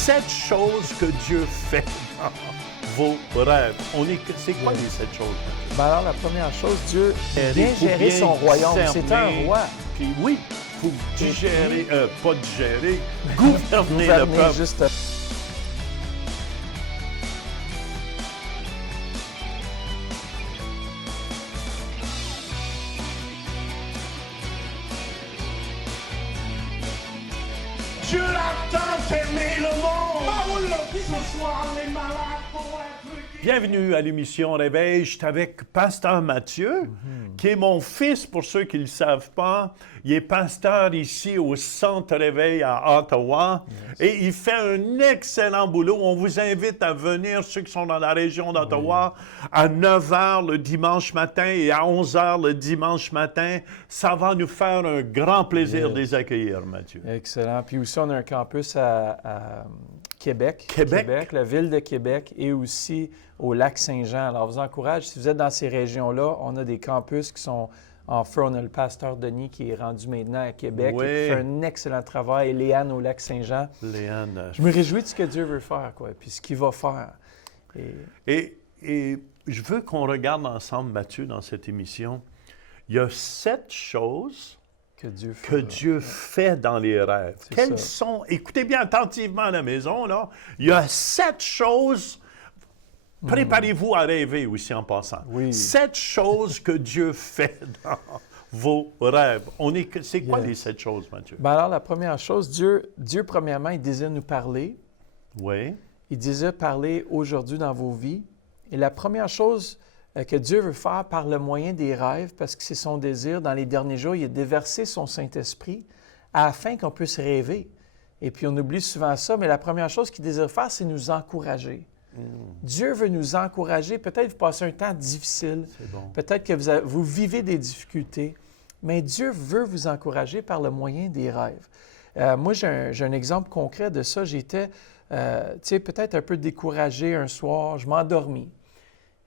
7 choses que Dieu fait dans vos rêves. C'est quoi les 7 choses? Ben alors, la première chose, Dieu vient gérer son royaume. C'est un roi. Puis oui, pour digérer, pas digérer, gouverner le peuple. Juste... Dieu a tant aimé le monde. Paul l'a dit ce soir, les malades pour être guéris. Bienvenue à l'émission Réveil. Je suis avec Pasteur Mathieu, qui est mon fils, pour ceux qui ne le savent pas. Il est pasteur ici au Centre Réveil à Ottawa. Et il fait un excellent boulot. On vous invite à venir, ceux qui sont dans la région d'Ottawa, à 9 h le dimanche matin et à 11 h le dimanche matin. Ça va nous faire un grand plaisir de les accueillir, Mathieu. Excellent. Puis aussi, on a un campus à Québec. Québec, la ville de Québec, et aussi au Lac-Saint-Jean. Alors, je vous encourage, si vous êtes dans ces régions-là, on a des campus qui sont en feu. On a le pasteur Denis qui est rendu maintenant à Québec et qui fait un excellent travail. Et Léane au Lac-Saint-Jean. Léane. Je me réjouis de ce que Dieu veut faire, quoi, puis ce qu'il va faire. Et je veux qu'on regarde ensemble, Mathieu, dans cette émission. Il y a 7 choses que Dieu fait dans les rêves. Quelles sont, écoutez bien attentivement à la maison, là, il y a 7 choses, préparez-vous à rêver aussi en passant. 7 choses que Dieu fait dans vos rêves. C'est quoi les 7 choses, Mathieu? Ben alors, la première chose, Dieu, premièrement, il désire nous parler. Oui. Il désire parler aujourd'hui dans vos vies. Et la première chose que Dieu veut faire par le moyen des rêves, parce que c'est son désir, dans les derniers jours, il a déversé son Saint-Esprit afin qu'on puisse rêver. Et puis on oublie souvent ça, mais la première chose qu'il désire faire, c'est nous encourager. Dieu veut nous encourager. Peut-être vous passez un temps difficile, peut-être que vous vivez des difficultés, mais Dieu veut vous encourager par le moyen des rêves. Moi, j'ai un exemple concret de ça. J'étais, peut-être un peu découragé un soir, je m'endormis.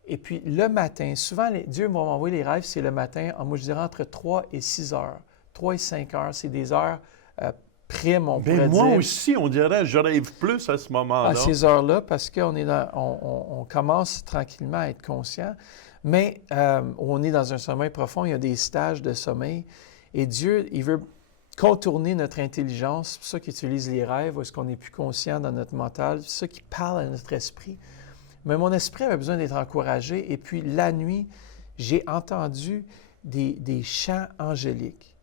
Et puis, le matin, souvent, Dieu va m'envoyer les rêves, c'est le matin, moi, je dirais entre 3 et 6 heures. 3 et 5 heures, c'est des heures primes, on pourrait dire. Moi aussi, on dirait, je rêve plus à ce moment-là. À ces heures-là, parce qu'on est on commence tranquillement à être conscient, mais on est dans un sommeil profond, il y a des stages de sommeil, et Dieu, il veut contourner notre intelligence, c'est pour ça qu'il utilise les rêves, où est-ce qu'on est plus conscient dans notre mental, c'est ça qui parle à notre esprit. Mais mon esprit avait besoin d'être encouragé. Et puis, la nuit, j'ai entendu des chants angéliques.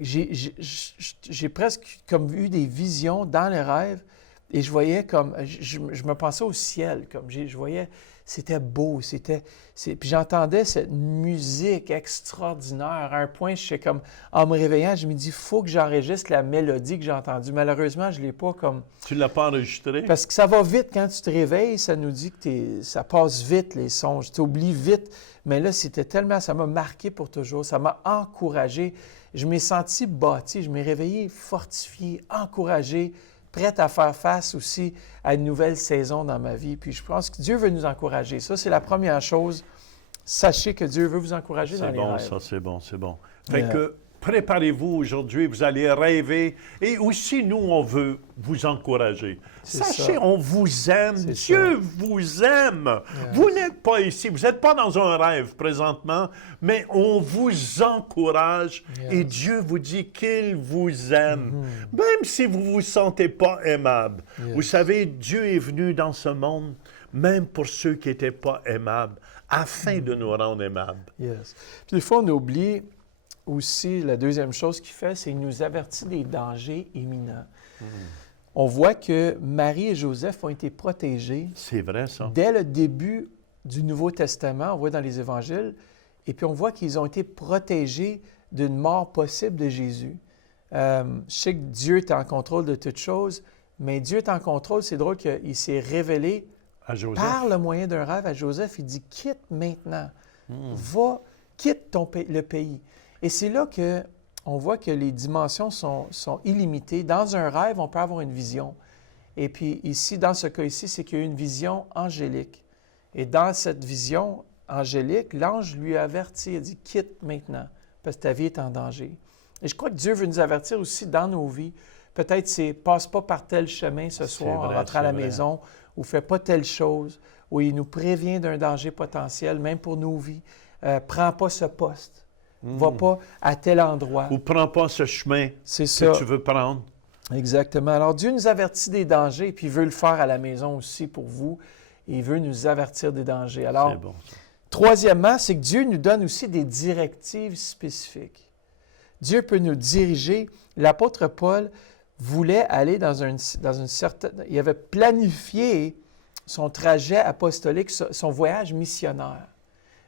J'ai presque comme eu des visions dans les rêves. Et je voyais comme... Je me pensais au ciel. Comme je voyais... C'était beau. Puis j'entendais cette musique extraordinaire. À un point, je sais comme... En me réveillant, je me dis, il faut que j'enregistre la mélodie que j'ai entendue. Malheureusement, je ne l'ai pas comme... Tu ne l'as pas enregistré? Parce que ça va vite quand tu te réveilles. Ça nous dit que ça passe vite, les songes. Tu oublies vite. Mais là, c'était tellement... Ça m'a marqué pour toujours. Ça m'a encouragé. Je m'ai senti bâti. Je m'ai réveillé fortifié, encouragé, prête à faire face aussi à une nouvelle saison dans ma vie. Puis je pense que Dieu veut nous encourager. Ça, c'est la première chose. Sachez que Dieu veut vous encourager dans les rêves. C'est bon. Fait que préparez-vous aujourd'hui, vous allez rêver. Et aussi, nous, on veut vous encourager. Sachez, on vous aime. Dieu vous aime. Vous n'êtes pas ici, vous n'êtes pas dans un rêve présentement, mais on vous encourage et Dieu vous dit qu'il vous aime. Même si vous ne vous sentez pas aimable. Vous savez, Dieu est venu dans ce monde, même pour ceux qui n'étaient pas aimables, afin de nous rendre aimables. Yes. Puis des fois, on oublie aussi, la deuxième chose qu'il fait, c'est qu'il nous avertit des dangers imminents. On voit que Marie et Joseph ont été protégés. C'est vrai, ça. Dès le début du Nouveau Testament, on voit dans les Évangiles, et puis on voit qu'ils ont été protégés d'une mort possible de Jésus. Je sais que Dieu est en contrôle de toutes choses, mais Dieu est en contrôle, c'est drôle qu'il s'est révélé par le moyen d'un rêve à Joseph. Il dit, quitte maintenant, quitte le pays. Et c'est là qu'on voit que les dimensions sont illimitées. Dans un rêve, on peut avoir une vision. Et puis ici, dans ce cas ici, c'est qu'il y a une vision angélique. Et dans cette vision angélique, l'ange lui a averti, il a dit, quitte maintenant, parce que ta vie est en danger. Et je crois que Dieu veut nous avertir aussi dans nos vies. Peut-être c'est « passe pas par tel chemin ce soir en rentrant à la maison » ou « fais pas telle chose » ou il nous prévient d'un danger potentiel, même pour nos vies. « Prends pas ce poste. Va pas à tel endroit. » Ou « prends pas ce chemin que tu veux prendre. » Exactement. Alors, Dieu nous avertit des dangers, puis il veut le faire à la maison aussi pour vous. Il veut nous avertir des dangers. Alors, c'est bon, ça. Troisièmement, c'est que Dieu nous donne aussi des directives spécifiques. Dieu peut nous diriger. L'apôtre Paul voulait aller dans une certaine... Il avait planifié son trajet apostolique, son voyage missionnaire.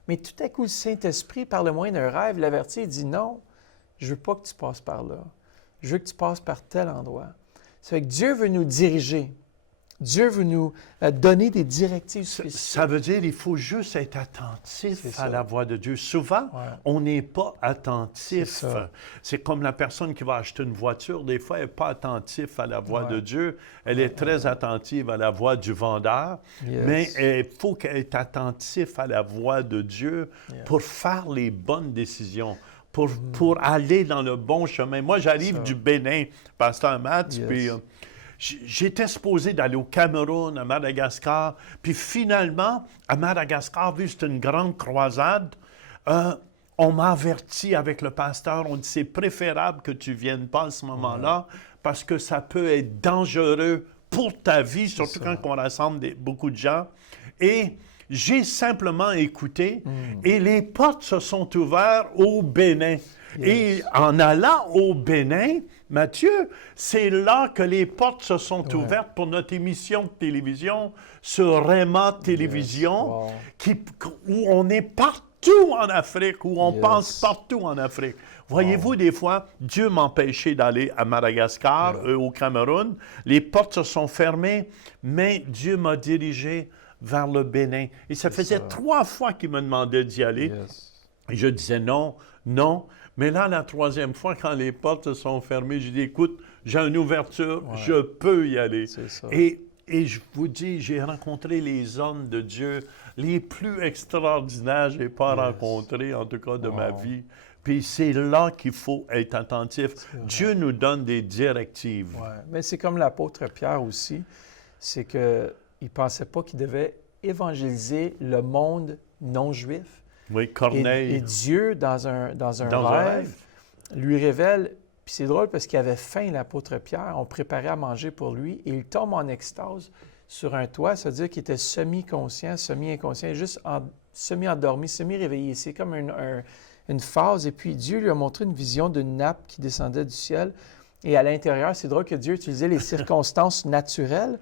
Mais tout à coup, le Saint-Esprit, par le moyen d'un rêve, l'avertit et dit « Non, je ne veux pas que tu passes par là. Je veux que tu passes par tel endroit. » Ça fait que Dieu veut nous diriger. Dieu veut nous donner des directives spécifiques. Ça veut dire qu'il faut juste être attentif à la voix de Dieu. Souvent, on n'est pas attentif. C'est comme la personne qui va acheter une voiture. Des fois, elle n'est pas attentive à la voix de Dieu. Elle est très attentive à la voix du vendeur. Mais il faut qu'elle soit attentive à la voix de Dieu pour faire les bonnes décisions. Pour aller dans le bon chemin. Moi, j'arrive du Bénin, Pasteur Matt, puis j'étais supposé d'aller au Cameroun, à Madagascar, puis finalement, à Madagascar, vu que c'était une grande croisade, on m'a averti avec le pasteur, on dit c'est préférable que tu ne viennes pas à ce moment-là, parce que ça peut être dangereux pour ta vie, surtout quand on rassemble beaucoup de gens. Et j'ai simplement écouté et les portes se sont ouvertes au Bénin. Et en allant au Bénin, Mathieu, c'est là que les portes se sont ouvertes pour notre émission de télévision sur Rema Télévision, où on est partout en Afrique, où on pense partout en Afrique. Voyez-vous, des fois, Dieu m'empêchait d'aller à Madagascar, au Cameroun. Les portes se sont fermées, mais Dieu m'a dirigé vers le Bénin. Et ça faisait 3 fois qu'il me demandait d'y aller. Et je disais non, non. Mais là, la 3e fois, quand les portes se sont fermées, j'ai dit, écoute, j'ai une ouverture, je peux y aller. Et je vous dis, j'ai rencontré les hommes de Dieu les plus extraordinaires que je n'ai pas rencontrés, en tout cas de ma vie. Puis c'est là qu'il faut être attentif. Dieu nous donne des directives. Mais c'est comme l'apôtre Pierre aussi, c'est qu'il ne pensait pas qu'il devait évangéliser le monde non-juif. Oui, Corneille. Et Dieu, dans un rêve, lui révèle, puis c'est drôle parce qu'il avait faim, l'apôtre Pierre, on préparait à manger pour lui, et il tombe en extase sur un toit, c'est-à-dire qu'il était semi-conscient, semi-inconscient, juste semi-endormi, semi-réveillé. C'est comme une phase, et puis Dieu lui a montré une vision d'une nappe qui descendait du ciel, et à l'intérieur, c'est drôle que Dieu utilisait les circonstances naturelles.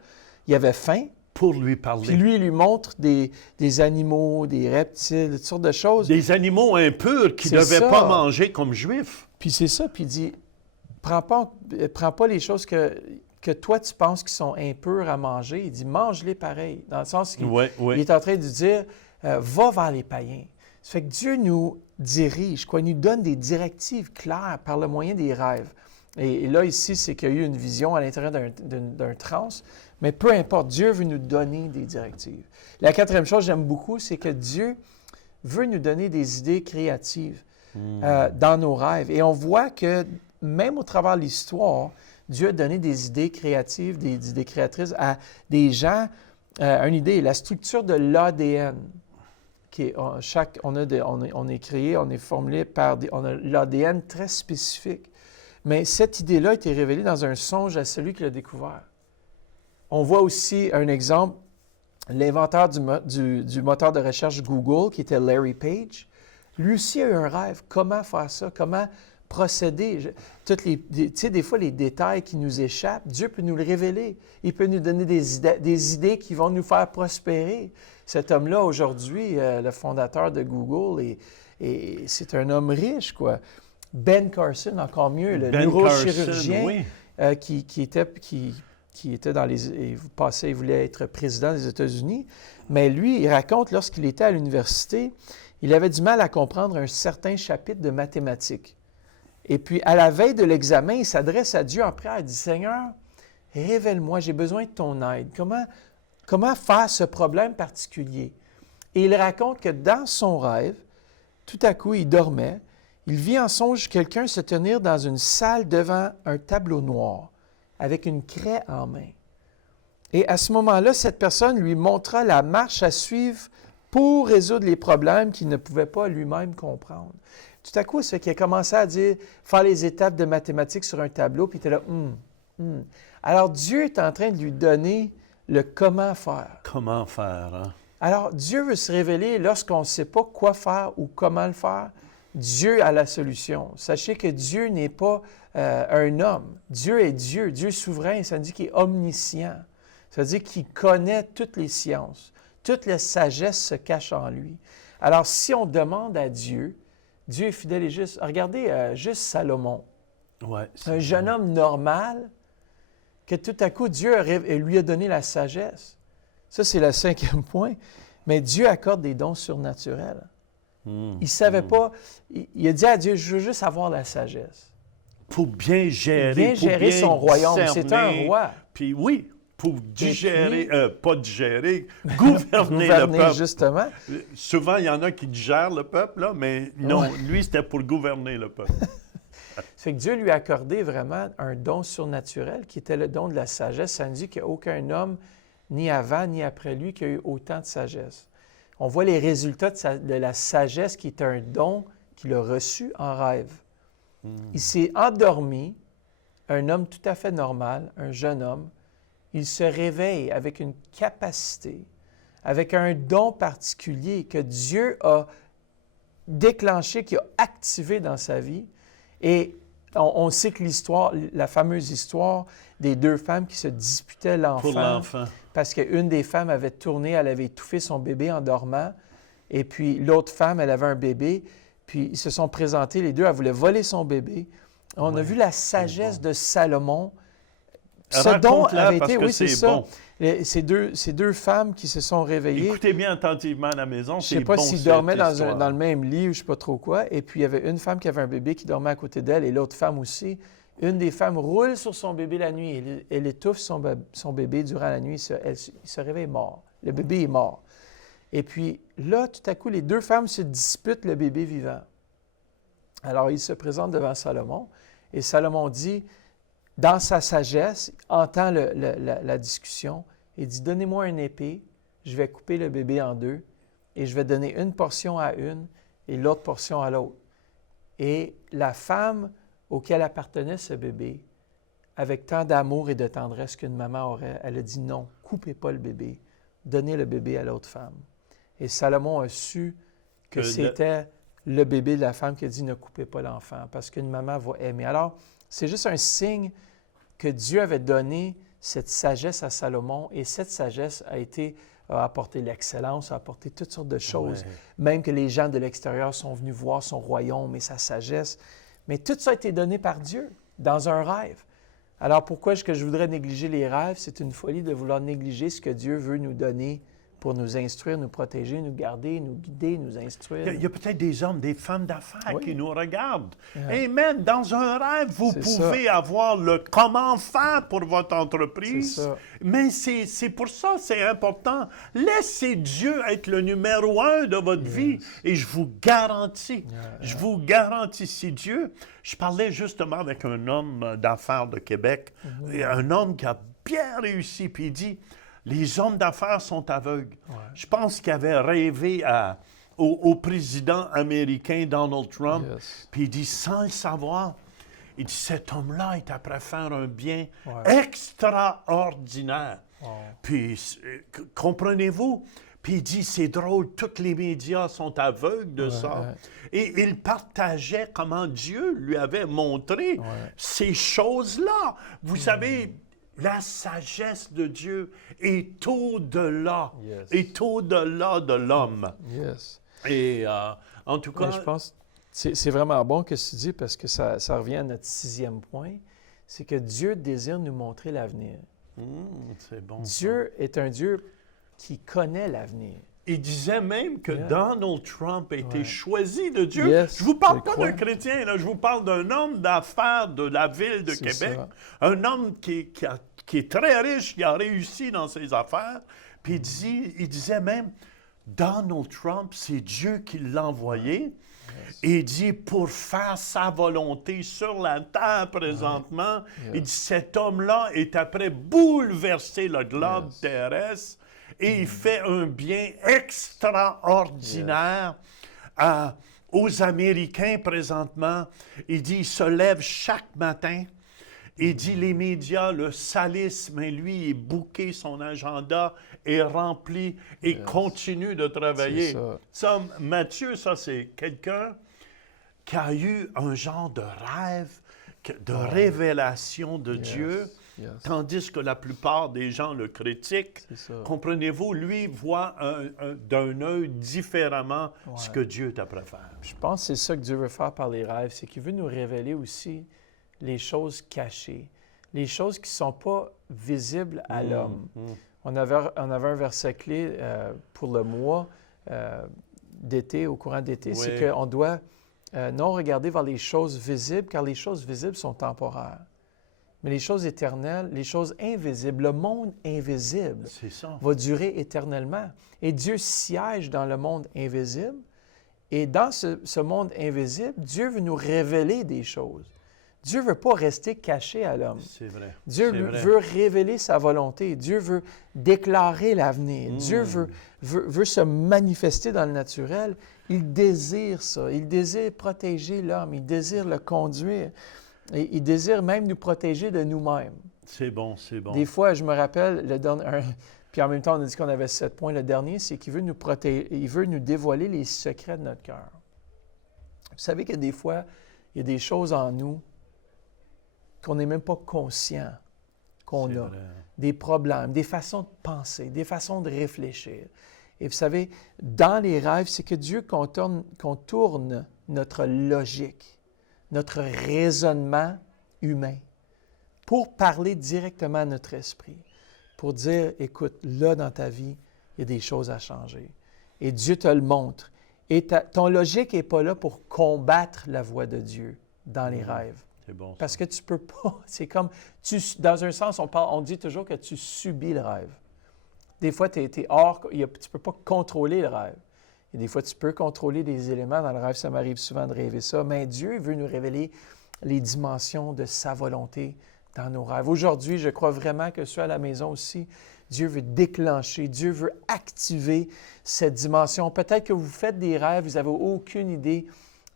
Il avait faim. Pour lui parler. Puis lui, il lui montre des animaux, des reptiles, toutes sortes de choses. Des animaux impurs qui ne devaient pas manger comme juifs. Puis c'est ça, puis il dit, prends pas les choses que toi tu penses qui sont impures à manger. Il dit, mange-les pareil. Dans le sens qu'il il est en train de dire, va vers les païens. Ça fait que Dieu nous dirige, quoi. Il nous donne des directives claires par le moyen des rêves. Et là, ici, c'est qu'il y a eu une vision à l'intérieur d'un transe. Mais peu importe, Dieu veut nous donner des directives. La 4e chose que j'aime beaucoup, c'est que Dieu veut nous donner des idées créatives dans nos rêves. Et on voit que même au travers de l'histoire, Dieu a donné des idées créatives, des idées créatrices à des gens. Une idée, la structure de l'ADN. On est créé, on est formulé on a l'ADN très spécifique. Mais cette idée-là a été révélée dans un songe à celui qui l'a découvert. On voit aussi un exemple, l'inventeur du moteur de recherche Google, qui était Larry Page. Lui aussi a eu un rêve. Comment faire ça? Comment procéder? Tu sais, des fois, les détails qui nous échappent, Dieu peut nous le révéler. Il peut nous donner des idées qui vont nous faire prospérer. Cet homme-là, aujourd'hui, le fondateur de Google, et c'est un homme riche, quoi. Ben Carson, encore mieux, le neurochirurgien qui était dans il voulait être président des États-Unis. Mais lui, il raconte, lorsqu'il était à l'université, il avait du mal à comprendre un certain chapitre de mathématiques. Et puis, à la veille de l'examen, il s'adresse à Dieu en prière. Il dit, « Seigneur, révèle-moi, j'ai besoin de ton aide. Comment faire ce problème particulier? » Et il raconte que dans son rêve, tout à coup, il dormait. Il vit en songe quelqu'un se tenir dans une salle devant un tableau noir. avec une craie en main. Et à ce moment-là, cette personne lui montra la marche à suivre pour résoudre les problèmes qu'il ne pouvait pas lui-même comprendre. Tout à coup, c'est qu'il a commencé à faire les étapes de mathématiques sur un tableau, puis il était là, Alors, Dieu est en train de lui donner le comment faire. Comment faire, hein? Alors, Dieu veut se révéler lorsqu'on ne sait pas quoi faire ou comment le faire. Dieu a la solution. Sachez que Dieu n'est pas un homme. Dieu est Dieu. Dieu est souverain. Ça veut dire qu'il est omniscient. Ça veut dire qu'il connaît toutes les sciences. Toute la sagesse se cache en lui. Alors, si on demande à Dieu, Dieu est fidèle et juste. Regardez juste Salomon. Ouais, Un jeune homme normal que tout à coup, Dieu lui a donné la sagesse. Ça, c'est le 5e point. Mais Dieu accorde des dons surnaturels. Il ne savait pas. Il a dit à Dieu, je veux juste avoir la sagesse. Pour bien gérer, son royaume. cerner, C'est un roi. Puis oui, pour digérer, pas digérer, gouverner le peuple. Justement. Souvent, il y en a qui digèrent le peuple, là, mais non, lui, c'était pour gouverner le peuple. Ça fait que Dieu lui a accordé vraiment un don surnaturel qui était le don de la sagesse. Ça nous dit qu'il n'y a aucun homme, ni avant ni après lui, qui a eu autant de sagesse. On voit les résultats de la sagesse qui est un don qu'il a reçu en rêve. Il s'est endormi, un homme tout à fait normal, un jeune homme. Il se réveille avec une capacité, avec un don particulier que Dieu a déclenché, qui a activé dans sa vie. Et on sait que l'histoire, la fameuse histoire des 2 femmes qui se disputaient l'enfant. Pour l'enfant. Parce qu'une des femmes avait tourné, elle avait étouffé son bébé en dormant. Et puis l'autre femme, elle avait un bébé. Puis ils se sont présentés, les deux, elle voulait voler son bébé. On a vu la sagesse de Salomon. Ce don avait été, oui, c'est ça. Bon. Ces deux femmes qui se sont réveillées. Écoutez bien attentivement à la maison, c'est bon. Je ne sais pas s'ils dormaient dans le même lit ou je ne sais pas trop quoi. Et puis il y avait une femme qui avait un bébé qui dormait à côté d'elle et l'autre femme aussi. Une des femmes roule sur son bébé la nuit. Elle étouffe son bébé durant la nuit. Il se réveille mort. Le bébé est mort. Et puis là, tout à coup, les 2 femmes se disputent le bébé vivant. Alors, il se présente devant Salomon. Et Salomon dit, dans sa sagesse, entend la discussion. Il dit, donnez-moi une épée, je vais couper le bébé en 2 et je vais donner une portion à une et l'autre portion à l'autre. Et la femme auquel appartenait ce bébé, avec tant d'amour et de tendresse qu'une maman aurait, elle a dit non, coupez pas le bébé, donnez le bébé à l'autre femme. Et Salomon a su que c'était le bébé de la femme qui a dit ne coupez pas l'enfant, parce qu'une maman va aimer. Alors, c'est juste un signe que Dieu avait donné cette sagesse à Salomon, et cette sagesse a apporté l'excellence, a apporté toutes sortes de choses, même que les gens de l'extérieur sont venus voir son royaume et sa sagesse. Mais tout ça a été donné par Dieu dans un rêve. Alors pourquoi est-ce que je voudrais négliger les rêves? C'est une folie de vouloir négliger ce que Dieu veut nous donner pour nous instruire, nous protéger, nous garder, nous guider, nous instruire. Il y a peut-être des hommes, des femmes d'affaires qui nous regardent. Amen. Dans un rêve, vous pouvez avoir le comment faire pour votre entreprise. Mais c'est pour ça, c'est important. Laissez Dieu être le numéro 1 de votre vie. Et je vous garantis, c'est Dieu. Je parlais justement avec un homme d'affaires de Québec, un homme qui a bien réussi, puis il dit, les hommes d'affaires sont aveugles. Je pense qu'il avait rêvé au président américain Donald Trump, puis il dit, sans le savoir, il dit, cet homme-là est après faire un bien extraordinaire. Puis, comprenez-vous? Puis il dit, c'est drôle, tous les médias sont aveugles de ça. Et il partageait comment Dieu lui avait montré ces choses-là. Vous savez, la sagesse de Dieu est au-delà, est au-delà de l'homme. Et en tout cas... Mais je pense que c'est vraiment bon que tu dis, parce que ça revient à notre 6e point, c'est que Dieu désire nous montrer l'avenir. C'est bon. Dieu est un Dieu qui connaît l'avenir. Il disait même que Donald Trump a été choisi de Dieu. Je ne vous parle pas d'un chrétien, là, je vous parle d'un homme d'affaires de la ville de Québec. Un homme qui est très riche, qui a réussi dans ses affaires. Puis il disait même, Donald Trump, c'est Dieu qui l'a envoyé. Il dit, pour faire sa volonté sur la terre présentement, il dit, cet homme-là est après bouleverser le globe terrestre et il fait un bien extraordinaire aux Américains présentement. Il dit, il se lève chaque matin. Il dit, les médias le salissent, mais lui, il est booké, son agenda est rempli et continue de travailler. Ça, Matthieu, ça, c'est quelqu'un qui a eu un genre de rêve, de révélation de Dieu, tandis que la plupart des gens le critiquent. Comprenez-vous, lui voit d'un œil différemment ce que Dieu t'a préféré. Je pense que c'est ça que Dieu veut faire par les rêves, c'est qu'il veut nous révéler aussi les choses cachées, les choses qui ne sont pas visibles à l'homme. On avait un verset clé pour le mois d'été, au courant d'été, c'est qu'on doit non regarder vers les choses visibles, car les choses visibles sont temporaires. Mais les choses éternelles, les choses invisibles, le monde invisible va durer éternellement. Et Dieu siège dans le monde invisible. Et dans ce monde invisible, Dieu veut nous révéler des choses. Dieu ne veut pas rester caché à l'homme. C'est vrai. Dieu veut révéler sa volonté. Dieu veut déclarer l'avenir. Dieu veut se manifester dans le naturel. Il désire ça. Il désire protéger l'homme. Il désire le conduire. Et il désire même nous protéger de nous-mêmes. C'est bon, c'est bon. Des fois, je me rappelle, puis en même temps, on a dit qu'on avait 7 points. Le dernier, c'est qu'il veut nous protéger, il veut nous dévoiler les secrets de notre cœur. Vous savez que des fois, il y a des choses en nous qu'on n'est même pas conscient qu'on a. Vrai. Des problèmes, des façons de penser, des façons de réfléchir. Et vous savez, dans les rêves, c'est que Dieu contourne notre logique, notre raisonnement humain, pour parler directement à notre esprit, pour dire, écoute, là dans ta vie, il y a des choses à changer. Et Dieu te le montre. Et ton logique n'est pas là pour combattre la voix de Dieu dans les rêves. C'est bon, ça. Parce que tu peux pas. C'est comme, dans un sens, on dit toujours que tu subis le rêve. Des fois, tu es hors, tu ne peux pas contrôler le rêve. Et des fois, tu peux contrôler des éléments dans le rêve. Ça m'arrive souvent de rêver ça. Mais Dieu veut nous révéler les dimensions de sa volonté dans nos rêves. Aujourd'hui, je crois vraiment que ceux à la maison aussi, Dieu veut déclencher, Dieu veut activer cette dimension. Peut-être que vous faites des rêves, vous n'avez aucune idée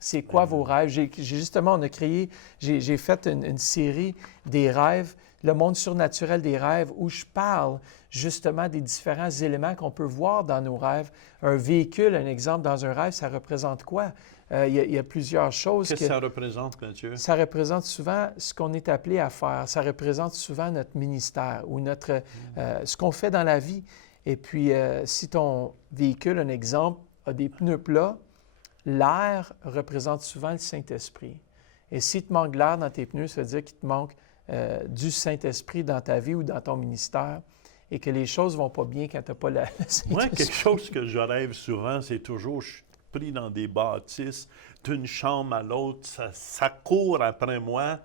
c'est quoi vos rêves. Justement, j'ai fait une série des rêves, le monde surnaturel des rêves, où je parle justement des différents éléments qu'on peut voir dans nos rêves. Un véhicule, un exemple dans un rêve, ça représente quoi? Il y a plusieurs choses. Qu'est-ce que ça représente, Mathieu? Ça représente souvent ce qu'on est appelé à faire. Ça représente souvent notre ministère ou ce qu'on fait dans la vie. Et puis, si ton véhicule, un exemple, a des pneus plats, l'air représente souvent le Saint-Esprit. Et s'il te manque de l'air dans tes pneus, ça veut dire qu'il te manque du Saint-Esprit dans ta vie ou dans ton ministère et que les choses ne vont pas bien quand tu n'as pas le Saint-Esprit. Moi, quelque chose que je rêve souvent, c'est toujours, je suis pris dans des bâtisses, d'une chambre à l'autre, ça court après moi.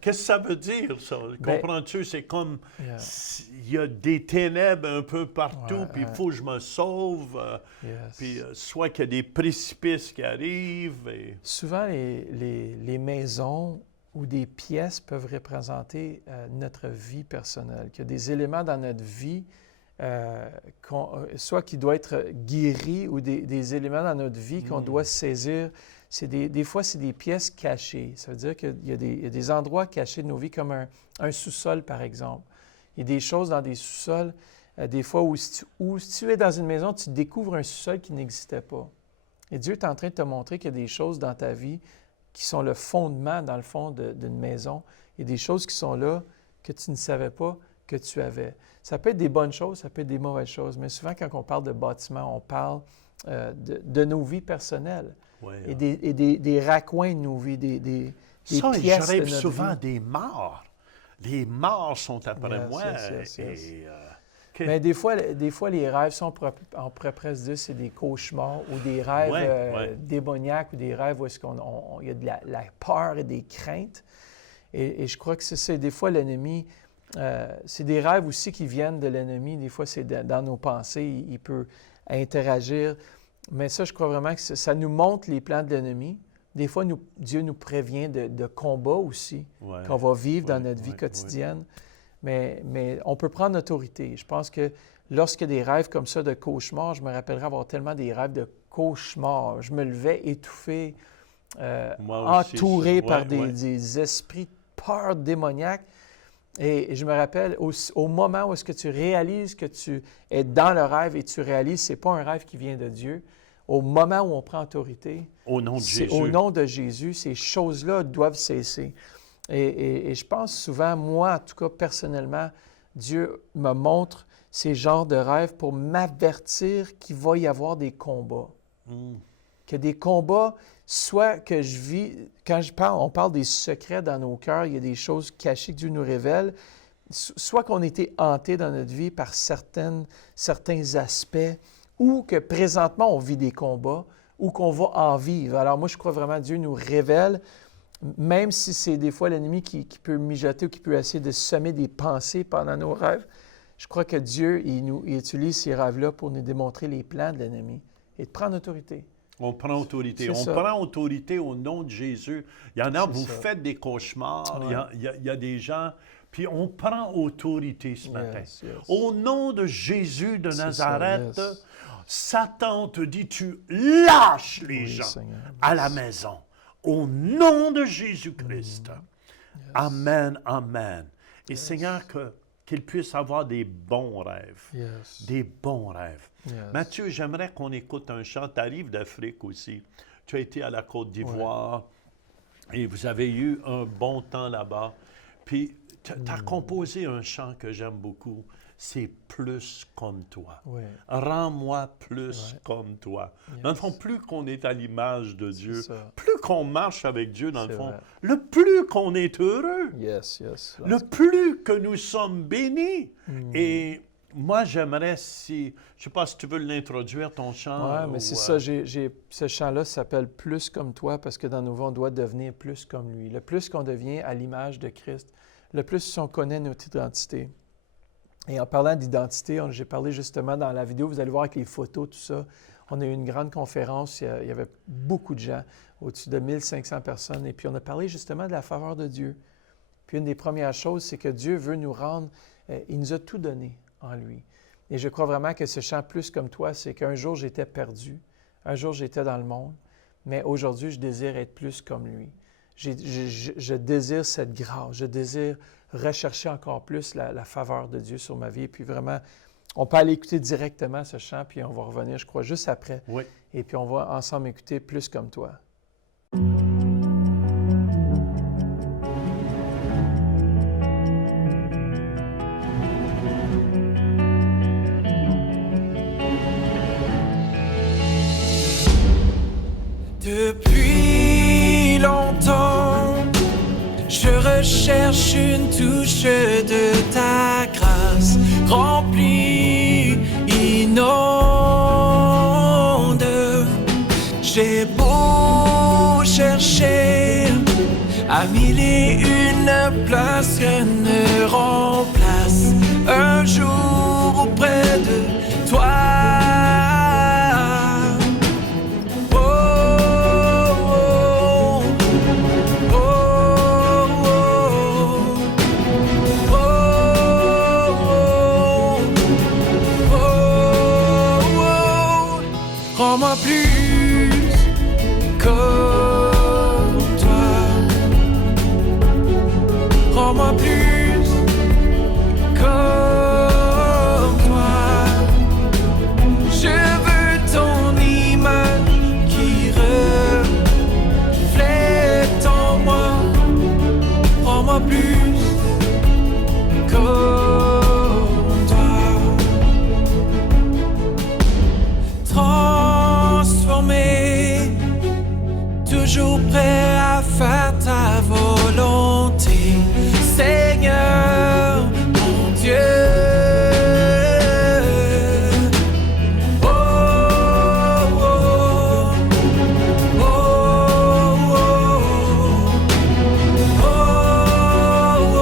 Qu'est-ce que ça veut dire, ça? Comprends-tu? C'est comme, il y a des ténèbres un peu partout, puis il faut que je me sauve. Puis soit qu'il y a des précipices qui arrivent. Souvent, les maisons ou des pièces peuvent représenter notre vie personnelle. Qu'il y a des éléments dans notre vie, soit qui doivent être guéris ou des éléments dans notre vie qu'on doit saisir. Des fois, c'est des pièces cachées. Ça veut dire qu'il y a des endroits cachés de nos vies, comme un sous-sol, par exemple. Il y a des choses dans des sous-sols, des fois, où si tu es dans une maison, tu découvres un sous-sol qui n'existait pas. Et Dieu est en train de te montrer qu'il y a des choses dans ta vie qui sont le fondement, dans le fond, d'une maison. Il y a des choses qui sont là que tu ne savais pas que tu avais. Ça peut être des bonnes choses, ça peut être des mauvaises choses, mais souvent, quand on parle de bâtiments, on parle de nos vies personnelles. Et des raccoins de nos vies, des pièces de notre vie. Je rêve souvent des morts. Les morts sont après moi. Mais des fois, les rêves sont, on pourrait presque dire, c'est des cauchemars ou des rêves démoniaques ou des rêves où il y a de la peur et des craintes. Et je crois que c'est des fois l'ennemi. C'est des rêves aussi qui viennent de l'ennemi. Des fois, c'est dans nos pensées. Il peut interagir. Mais ça, je crois vraiment que ça nous montre les plans de l'ennemi. Des fois, Dieu nous prévient de combats aussi, qu'on va vivre dans notre vie quotidienne. Mais on peut prendre autorité. Je pense que lorsqu'il y a des rêves comme ça de cauchemars, je me rappellerai avoir tellement des rêves de cauchemars. Je me levais étouffé, entouré par des esprits de peur démoniaque. Et je me rappelle, au moment où est-ce que tu réalises que tu es dans le rêve et tu réalises que ce n'est pas un rêve qui vient de Dieu, au moment où on prend autorité, au nom de Jésus, ces choses-là doivent cesser. Et je pense souvent, moi, en tout cas, personnellement, Dieu me montre ces genres de rêves pour m'avertir qu'il va y avoir des combats. Que des combats, soit que je vis, quand on parle des secrets dans nos cœurs, il y a des choses cachées que Dieu nous révèle, soit qu'on a été hanté dans notre vie par certains aspects, ou que présentement on vit des combats, ou qu'on va en vivre. Alors moi, je crois vraiment que Dieu nous révèle, même si c'est des fois l'ennemi qui peut mijoter ou qui peut essayer de semer des pensées pendant nos rêves, je crois que Dieu, il utilise ces rêves-là pour nous démontrer les plans de l'ennemi et de prendre autorité. On prend autorité. Prend autorité au nom de Jésus. Il y en a, vous faites des cauchemars, il y a des gens, puis on prend autorité ce matin. Au nom de Jésus de Nazareth, Satan te dit, tu lâches les gens à la maison. Au nom de Jésus-Christ. Amen, amen. Et Seigneur, qu'il puisse avoir des bons rêves. Des bons rêves. Mathieu, j'aimerais qu'on écoute un chant. Tu arrives d'Afrique aussi. Tu as été à la Côte d'Ivoire et vous avez eu un bon temps là-bas. Puis, tu as composé un chant que j'aime beaucoup. C'est plus comme toi. Rends-moi plus comme toi. Dans le fond, plus qu'on est à l'image de Dieu, plus qu'on marche avec Dieu, dans le fond, le plus qu'on est heureux, le plus que nous sommes bénis. Et moi, j'aimerais, je ne sais pas si tu veux l'introduire, ton chant. Oui, mais c'est ça. Ce chant-là s'appelle « Plus comme toi » parce que dans nos vies, on doit devenir plus comme lui. Le plus qu'on devient à l'image de Christ, le plus on connaît notre identité. Et en parlant d'identité, j'ai parlé justement dans la vidéo, vous allez voir avec les photos, tout ça. On a eu une grande conférence, il y avait beaucoup de gens, au-dessus de 1500 personnes. Et puis on a parlé justement de la faveur de Dieu. Puis une des premières choses, c'est que Dieu veut nous rendre, il nous a tout donné en lui. Et je crois vraiment que ce chant plus comme toi, c'est qu'un jour j'étais perdu, un jour j'étais dans le monde, mais aujourd'hui je désire être plus comme lui. Je désire cette grâce, je désire rechercher encore plus la faveur de Dieu sur ma vie. Et puis vraiment, on peut aller écouter directement ce chant, puis on va revenir, je crois, juste après. Et puis on va ensemble écouter plus comme toi. Depuis longtemps, je recherche une touche de ta grâce, remplie, inonde. J'ai beau chercher à mille et une places, rien ne remplace un jour auprès de toi. Rends-moi plus comme toi. Rends-moi plus comme toi. Je veux ton image qui reflète en moi. Rends-moi plus comme toi. Toujours prêt à faire ta volonté, Seigneur, mon Dieu. Oh, oh, oh, oh, oh,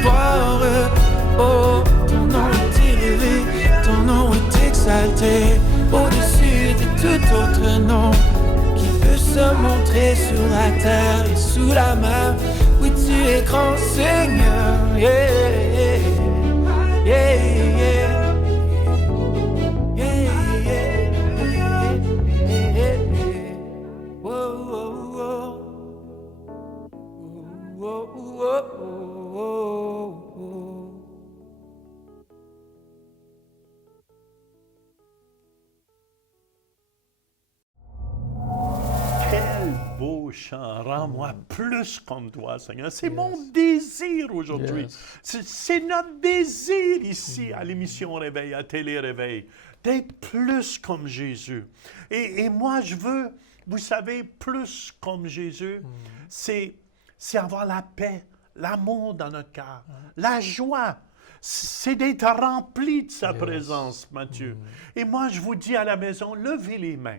gloire. Oh, ton nom est élevé, ton nom est exalté, au-dessus de tout autre nom qui peut se montrer sur la terre et sous la mer. Oui, tu es grand Seigneur, yeah, yeah, yeah, yeah. Quel beau chant, rends-moi plus comme toi, Seigneur. C'est mon désir aujourd'hui. Yes. C'est notre désir ici à l'émission Réveil, à Télé Réveil, d'être plus comme Jésus. Et moi, je veux, vous savez, plus comme Jésus, c'est avoir la paix, l'amour dans notre cœur, la joie. C'est d'être rempli de sa présence, Matthieu. Et moi, je vous dis à la maison, levez les mains.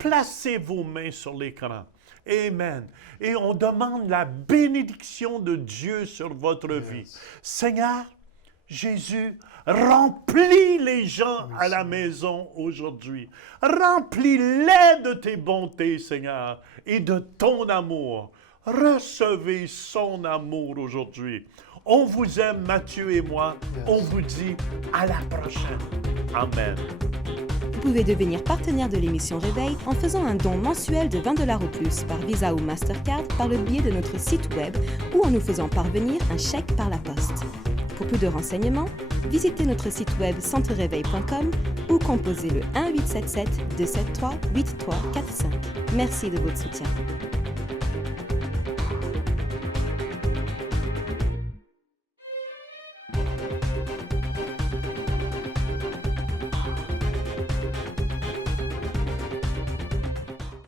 Placez vos mains sur l'écran. Amen. Et on demande la bénédiction de Dieu sur votre vie. Seigneur, Jésus, remplis les gens à la maison aujourd'hui. Remplis-les de tes bontés, Seigneur, et de ton amour. Recevez son amour aujourd'hui. On vous aime, Matthieu et moi. On vous dit à la prochaine. Amen. Vous pouvez devenir partenaire de l'émission Réveil en faisant un don mensuel de 20$ ou plus par Visa ou Mastercard par le biais de notre site web ou en nous faisant parvenir un chèque par la poste. Pour plus de renseignements, visitez notre site web centreréveil.com ou composez le 1-877-273-8345. Merci de votre soutien.